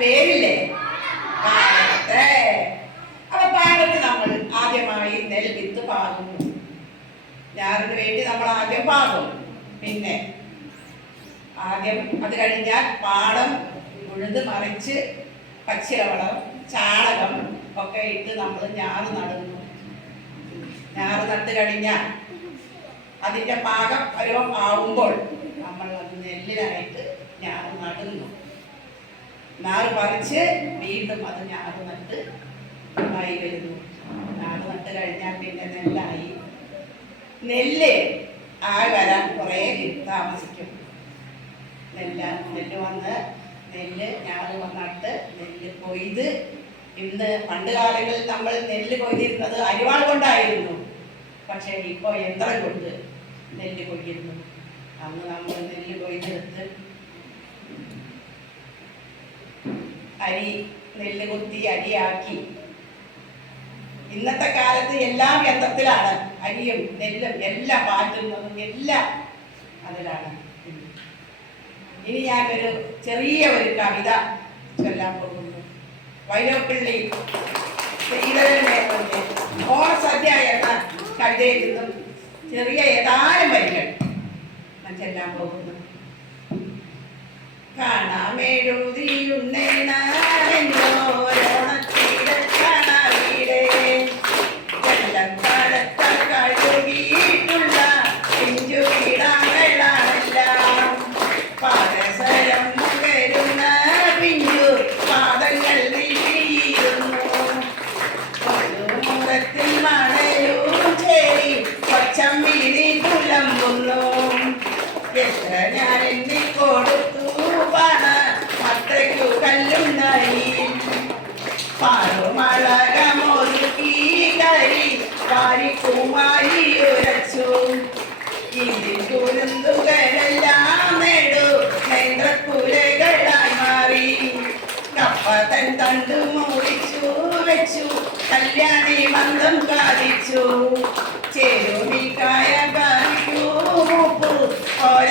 പേരില്ലേ? പാടത്തെ. അപ്പൊ പാടത്ത് നമ്മൾ ആദ്യമായി നെൽവിത്ത് പാകുന്നു. ഞാറിന് വേണ്ടി നമ്മൾ ആദ്യം പാകും. പിന്നെ ആദ്യം അത് കഴിഞ്ഞാൽ പാടം ഉഴുത് മറിച്ച് പച്ചിലവളം ചാണകം ഒക്കെ ഇട്ട് നമ്മൾ ഞാറ് നടുന്നു. ഞാറ് നട്ട് കഴിഞ്ഞാൽ അതിൻ്റെ പാകം പരുവം ആവുമ്പോൾ നമ്മൾ അത് നെല്ലിനായിട്ട് ഞാറ് നടുന്നു. ഞാറ് പറിച്ച് വീണ്ടും അത് ഞാറ് നട്ട് ആയി വരുന്നു. ഞാറ് നട്ട് കഴിഞ്ഞാൽ പിന്നെ നെല്ലായി. നെല്ല് ആയി വരാൻ കുറേ താമസിക്കും. നെല്ല് വന്ന് ഞാറ് നട്ട് നെല്ല് കൊയ്ത്. ഇന്ന് പണ്ട് കാലങ്ങളിൽ നമ്മൾ നെല്ല് കൊയ്തിരുന്നത് അരിവാൾ കൊണ്ടായിരുന്നു. പക്ഷേ ഇപ്പോൾ യന്ത്രം കൊണ്ട് നെല്ല് കൊയ്യുന്നു. അന്ന് നമ്മൾ നെല്ല് കൊയ്തെടുത്ത് നെല്ല് കുത്തി അരിയാക്കി. ഇന്നത്തെ കാലത്ത് എല്ലാം യന്ത്രത്തിലാണ്. അരിയും നെല്ലും എല്ലാം പാറ്റുന്നതും എല്ലാം അതിലാണ്. ഇനി ഞാനൊരു ചെറിയ ഒരു കവിത ചൊല്ലാൻ പോകുന്നു. വൈലോപ്പിള്ളി ശ്രീധരന്റെ ഓണസദ്യ എന്ന കവിതയിൽ നിന്നും ചെറിയ ഏതാനും വരികൾ ഞാൻ ചൊല്ലാൻ പോകുന്നു. കാണാമെഴുതിയുണ്ണോരോണത്തീരെ കാണാവീടേ വെള്ളക്കാലത്താൽ കഴുകിയിട്ടുള്ള പിഞ്ചു വീടാങ്ങളാണെല്ലാം. പാദസരം മുകരുന്ന പിഞ്ചു പാദങ്ങൾ നീട്ടിയിരുന്നു. മുഖത്തിൽ മണലും ചേരി പച്ചമ്മിനി പുലമ്പുന്നു. എത്ര ഞാൻ എണ്ണി കൊടുത്തു പണം അത്രയ്ക്കു കല്ലുണ്ടായി. പാറുമളകമൊരുക്കി കരി വാരിക്കുമാരി ഉരച്ചു. ഇതിൽ കുരുന്തുകളെല്ലാം നേടു നേന്ത്രക്കുലകളായി മാറി. കപ്പതൻ തണ്ടു മുറിച്ചു വെച്ചു കല്യാണി മന്ദം കാതിച്ചു. ചെരുവിൽ കായ കാണിക്കൂ മൂപ്പു ഓര